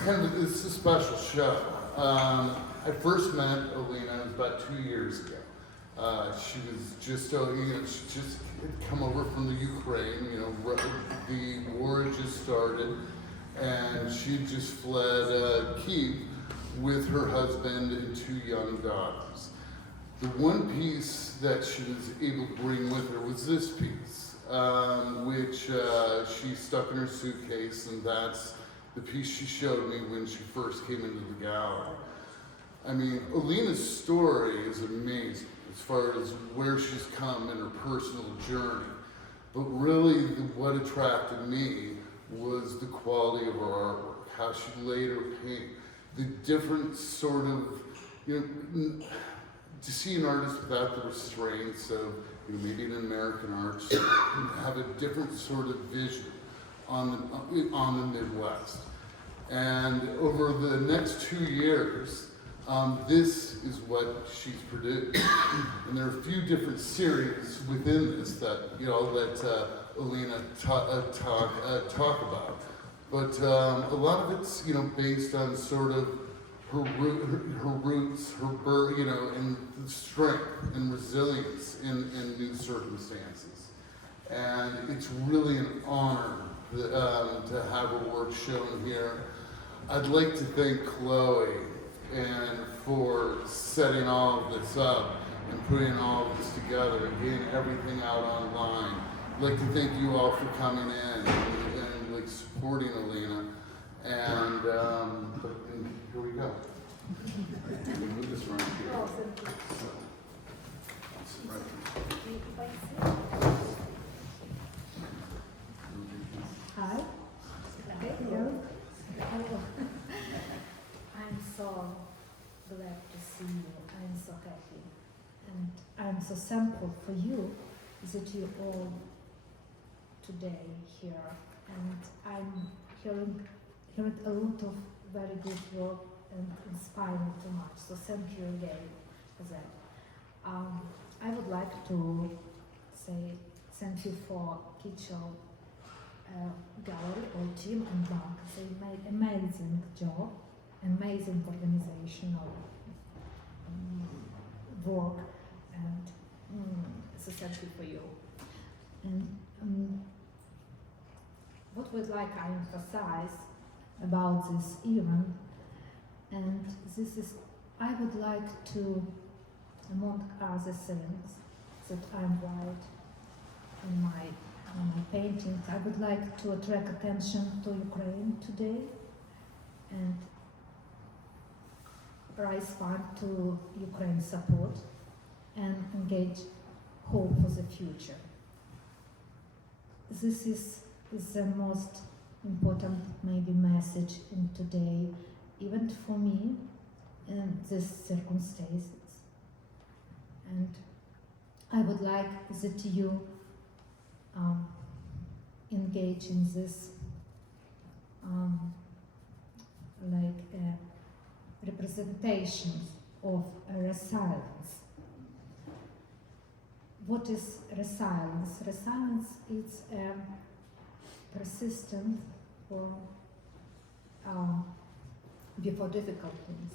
it's a special show. I first met Olena about 2 years ago. She was just, she just had come over from the Ukraine. The war had just started, and she had just fled Kiev with her husband and 2 young daughters. The one piece that she was able to bring with her was this piece, which she stuck in her suitcase, and that's the piece she showed me when she first came into the gallery. I mean, Olena's story is amazing as far as where she's come in her personal journey. But really, what attracted me was the quality of her artwork, how she laid her paint, the different sort of, to see an artist without the restraints of maybe an American artist, have a different sort of vision on the Midwest. And over the next 2 years, this is what she's produced. And there are a few different series within this that I'll let Olena talk about. But a lot of it's based on sort of her roots, her birth, and strength and resilience in new circumstances. And it's really an honor to have her work shown here. I'd like to thank Chloe and for setting all of this up and putting all of this together and getting everything out online. I'd like to thank you all for coming in and supporting Olena. And here we go. Move this around here. Hi. Hello. I'm so glad to see you. I'm so happy. And I'm so thankful for you that you all today here. And I'm hearing a lot of very good work and inspiring too much. So thank you again for that. I would like to say thank you for Kitchell Gallery or team and bank. They made amazing job, amazing organizational work, and so thank you for you. And what would like I emphasize about this event, and this is I would like to, among other things that I write in my paintings, I would like to attract attention to Ukraine today and raise fund to Ukraine support and engage hope for the future. This is the most important maybe message in today, even for me in these circumstances. And I would like that you engage in this representations of resilience. What is resilience? Resilience is persistent before difficult things.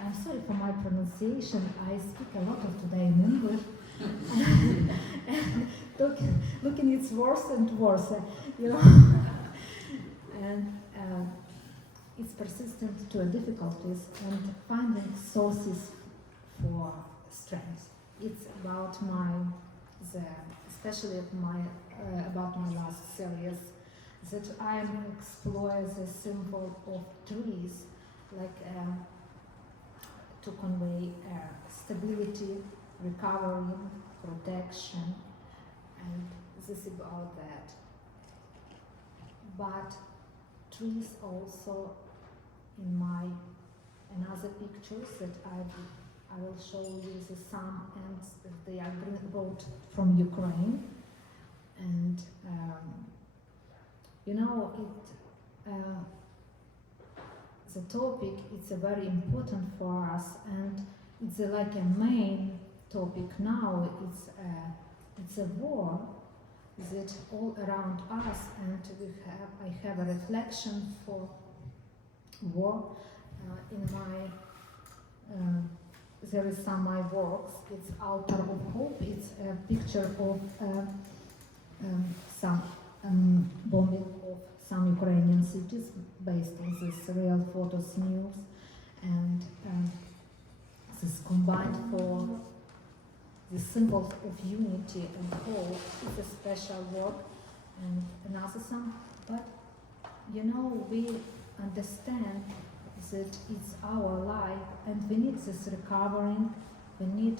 I'm sorry for my pronunciation. I speak a lot of today in English. And looking it's worse and worse, and it's persistent to difficulties and finding sources for strength. It's about especially about my last series, that I am exploring the symbol of trees, to convey stability, recovery, protection, and this is about that. But trees also in my another pictures that I will show you the some ends that they are brought from Ukraine, and the topic it's a very important for us, and it's like a main topic now. It's a war that all around us, and I have a reflection for war. In my there is some my works. It's Altar of Hope. It's a picture of some bombing of some Ukrainian cities based on this real photos news, and this combined for the symbols of unity and hope is a special work and another some. But you know, we understand that it's our life and we need this recovering, we need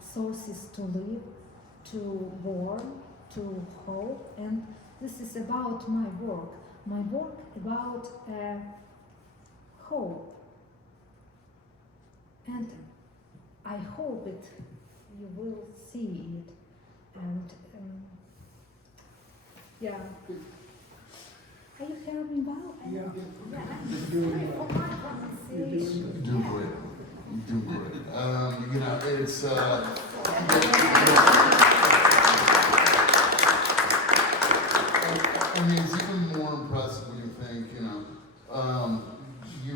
sources to live, to warm, to hope, and this is about my work about hope. And I hope you will see it, and yeah. Are you hearing me well? Yeah. I'm sorry for my pronunciation. You're doing great. You're doing great. You know, it's I mean, it's even more impressive when you think, you know, you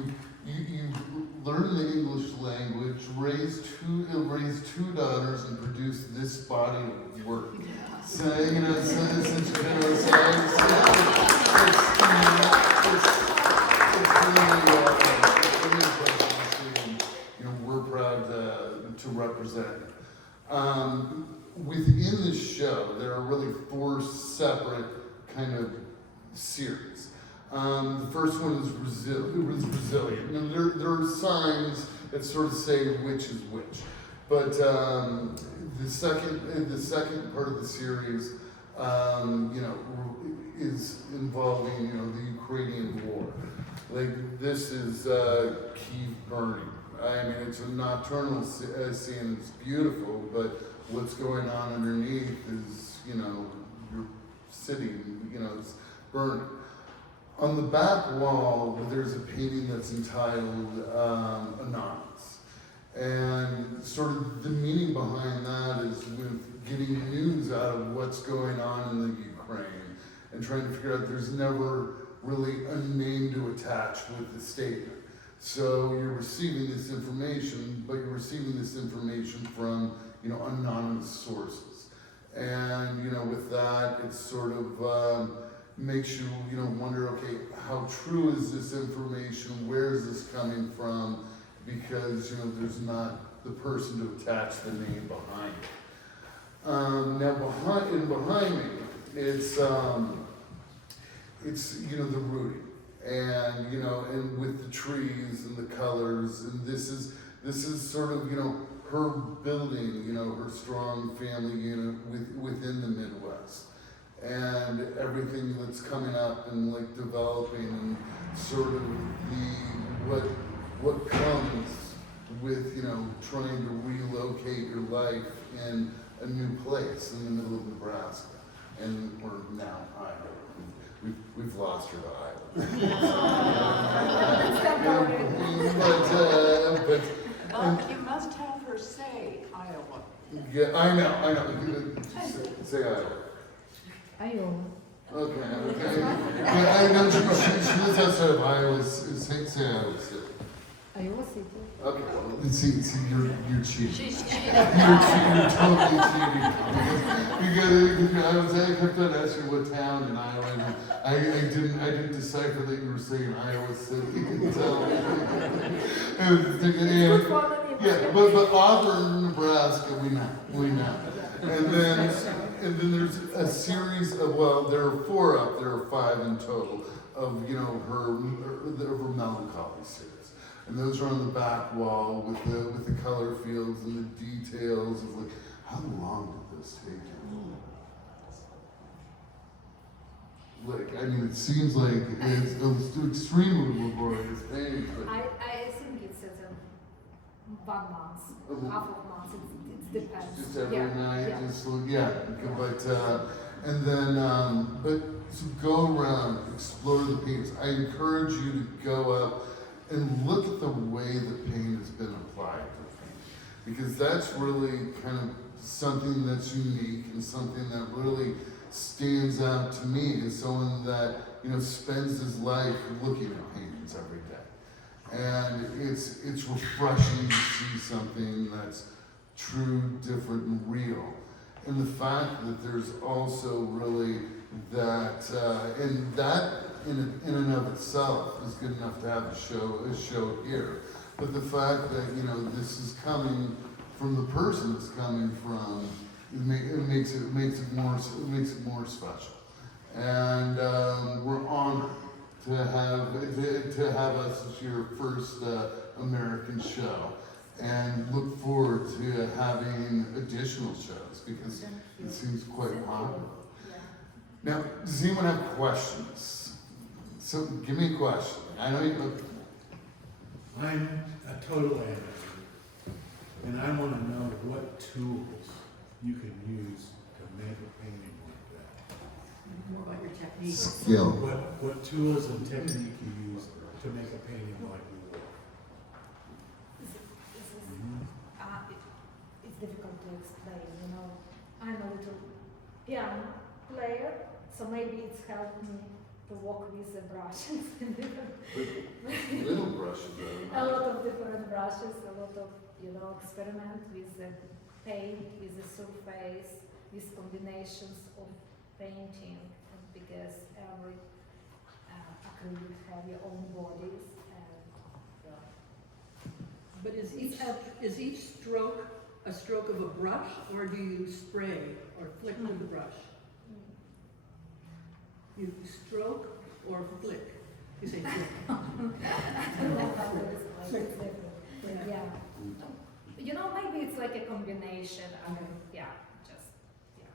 learn the English language, raised two daughters, and produced this body of work. So, you know, it's really, you know, we're proud to represent. Within this show, there are really 4 separate kind of series. The first one is Brazilian. And there are signs that sort of say which is which. But the second part of the series, you know, is involving, you know, the Ukrainian war. Like, this is Kyiv burning. I mean, it's a nocturnal scene. It's beautiful, but what's going on underneath is, you know, your city, you know, it's burning. On the back wall, there's a painting that's entitled Anonymous. And sort of the meaning behind that is with getting news out of what's going on in the Ukraine and trying to figure out there's never really a name to attach with the statement. So you're receiving this information, but you're receiving this information from, you know, anonymous sources. And, you know, with that, it sort of makes you, you know, wonder, okay, how true is this information? Where is this coming from? Because, you know, there's not the person to attach the name behind it. Now, behind me, it's you know, the rooting, and, you know, and with the trees and the colors, and this is sort of, you know, her building, you know, her strong family unit within the Midwest, and everything that's coming up and like developing, and sort of what comes with, you know, trying to relocate your life in a new place in the middle of Nebraska, and we're now Iowa. We've lost her to Iowa. But you must have her say Iowa. Yeah, I know. Say Iowa. Iowa. Okay. Yeah, I know she lives outside of Iowa. Say Iowa City. Iowa City. Okay, well, see, you're cheating. She's cheating. You're totally cheating. Because I kept on asking what town in Iowa, and I didn't decipher that you were saying Iowa City. Yeah, but Auburn, Nebraska, we know. And then there's a series of, well, there are 4 up, there are 5 in total, of, you know, her melancholy series. And those are on the back wall with the color fields and the details of, like, how long did this take you? Like, I mean, it seems like it's extremely laborious painting, but I think it's 1 month, half of month. It depends. just every night, Yeah. just but and then but so go around, explore the paintings. I encourage you to go up and look at the way the paint has been applied to the paint, because that's really kind of something that's unique and something that really stands out to me as someone that, you know, spends his life looking at paintings every day. it's refreshing to see something that's true, different, and real. And the fact that there's also really that, and that in and of itself is good enough to have a show here. But the fact that, you know, this is coming from the person it's coming from, it makes it more special. And we're honored to have us as your first American show, and look forward to having additional shows because it seems quite popular. Now, does anyone have questions? So give me a question. I know you. I'm a total amateur, and I want to know what tools you can use to make a painting like that. More about your technique. Skill. What tools and technique you use to make a painting like yours. It's difficult to explain, you know. I'm a little young player, so maybe it's helped me to work with the brushes. Little brushes, though. A lot of different brushes, a lot of, you know, experiment with the paint, with the surface, with combinations of painting, because every acrylic have your own bodies, and But is each stroke a stroke of a brush, or do you spray or flick with the brush? You stroke or flick? You say flick. I don't know how to explain it. Yeah. You know, maybe it's like a combination. Yeah, just yeah.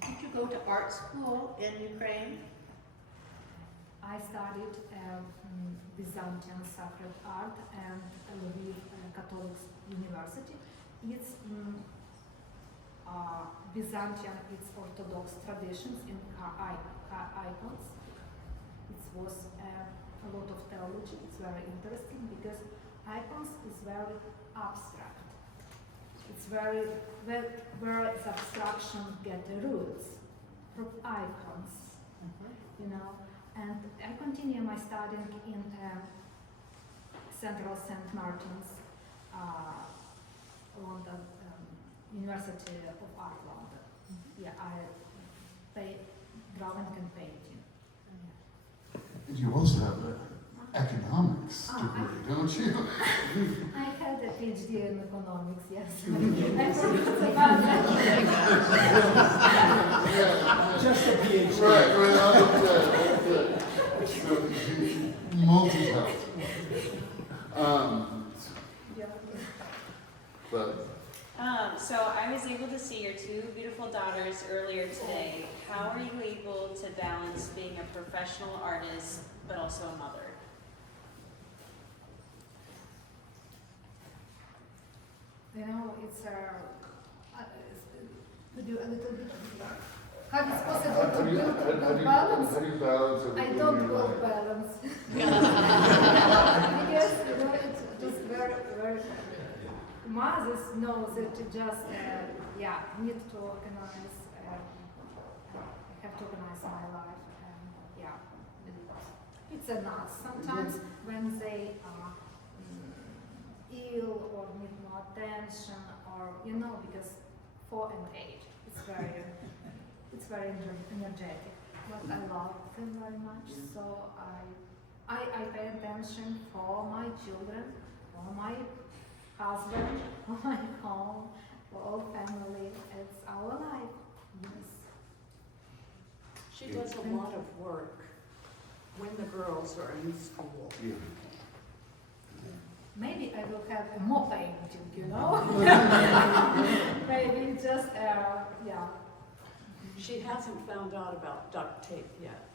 Did you go to art school in Ukraine? I studied Byzantine sacred art and Lviv Catholic University. It's Byzantine, it's Orthodox traditions in icons. It was a lot of theology. It's very interesting because icons is very abstract. It's very where the abstraction get the roots from icons, you know. And I continue my studying in Central St. Martin's, London, University of Art, London. Yeah, I pay drawing and painting. And you also have an economics degree, don't you? I had a PhD in economics, yes. I forgot about that. Just a PhD. Right, multi-talented. Yeah. But So I was able to see your two beautiful daughters earlier today. How are you able to balance being a professional artist but also a mother? You know, it's to do a little bit of how it's possible to build balance. How do you balance I everything don't in your build life? balance. Because, you know, it's just very, very, mothers know that you just, need to organize, I have to organize my life, and it's a lot. Sometimes when they are ill or need more attention, or, you know, because 4 and 8, it's very energetic. But I love them very much, so I pay attention for my children, for my husband, for my home, for all family. It's our life. Yes. She does a lot of work when the girls are in school. Yeah. Maybe I will have more painting, you know? Maybe just, She hasn't found out about duct tape yet.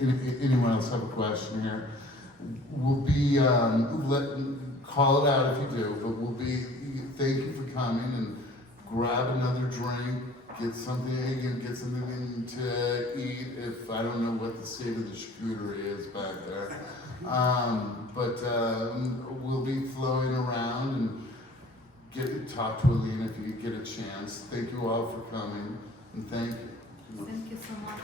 Anyone else have a question here? We'll be, call it out if you do, but we'll be, thank you for coming, and grab another drink, get something to eat, if, I don't know what the state of the charcuterie is back there. But we'll be flowing around and talk to Olena if you get a chance. Thank you all for coming, and thank you. thank you so much.